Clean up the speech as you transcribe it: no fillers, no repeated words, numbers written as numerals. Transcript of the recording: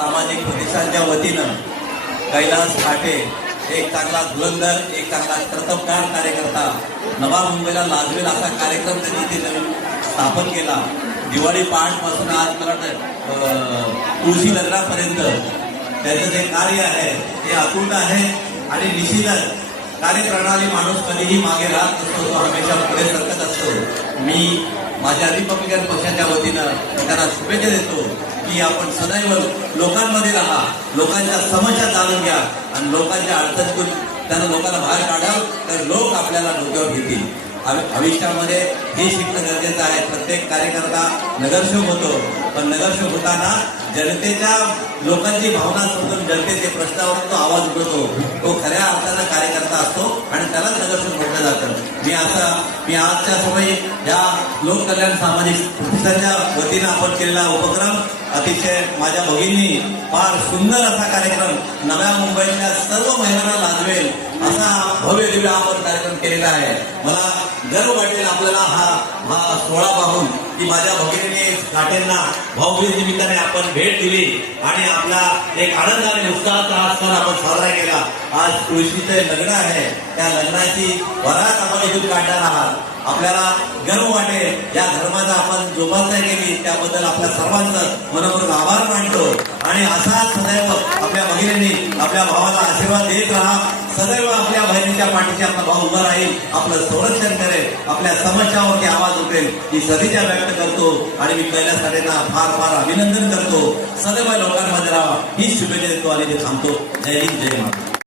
सामाजिक प्रतिष्ठानच्या वतीनं कैलास खाटे एक चांगला धुरंधर, एक चांगला कर्तबगार कार्यकर्ता, नवा मुंबईला लाजवेल असा कार्यक्रम त्यांनी इथे नवीन स्थापन केला. दिवाळी पहाटपासून आज मला वाटतं तुळशी लग्नापर्यंत त्यांचं जे कार्य आहे ते अतूट आहे. आणि निश्चितच कार्यप्रणाली माणूस कधीही मागे राहत नसतो, तो हमेशा पुढे सरकत असतो. मी माझ्या रिपब्लिकन पक्षाच्या वतीनं त्यांना शुभेच्छा देतो की आपण सदैव लोकांमध्ये राहा, लोकांच्या समस्या जाणून घ्या आणि लोकांच्या अडचणीतून त्यांना लोकांना बाहेर काढाल तर लोक आपल्याला डोक्यावर घेतील. भविष्यामध्ये हे शिकणं गरजेचं आहे. प्रत्येक कार्यकर्ता नगरसेवक होतो, पण नगरसेवक होताना जनतेच्या लोकांची भावना समजून जनतेचे प्रश्नावर तो आवाज उठवतो. तो खऱ्या अर्थानं कार्यकर्ता असतो आणि त्यालाच नगरसेवक म्हटलं जातं. मी आजच्या समयी या लोककल्याण सामाजिक प्रतिष्ठानच्या वतीनं आपण केलेला उपक्रम अतिशय माझ्या भगिनी फार सुंदर असा कार्यक्रम नव्या मुंबईतल्या सर्व महिलांना लाजवेल असा भव्य दिव्य आपण कार्यक्रम केलेला आहे. मला गर्व वाटेल आपल्याला हा सोहळा पाहून की माझ्या भगिनीने घाटेंना भाऊबीज निमित्ताने आपण भेट दिली आणि आपला एक आनंदाने उत्साहाचा हा सण आपण साजरा केला. आज तुळशीचे लग्न आहे, त्या लग्नाची वरात आपण इथून काढणार आहात. आपल्याला गर्व वाटेल या धर्माचा आपण जोपासना केली त्याबद्दल आपल्या सर्वांचं मनपूर्वक आभार मानतो. आणि असाच सदैव आपल्या भगिनींनी आपल्या भावाला आशीर्वाद देत राहा. सदैव आपल्या बहिणीच्या पाठीशी आपला भाऊ उभा राहील, आपलं संरक्षण करेल, आपल्या समस्यावरती आवाज उठेल ही सदिच्छा व्यक्त करतो. आणि मी कैलास खाटेंना फार फार अभिनंदन करतो. सदैव लोकांमध्ये राहा ही शुभेच्छा देतो आणि ते थांबतो. जय हिंद, जय महाराष्ट्र.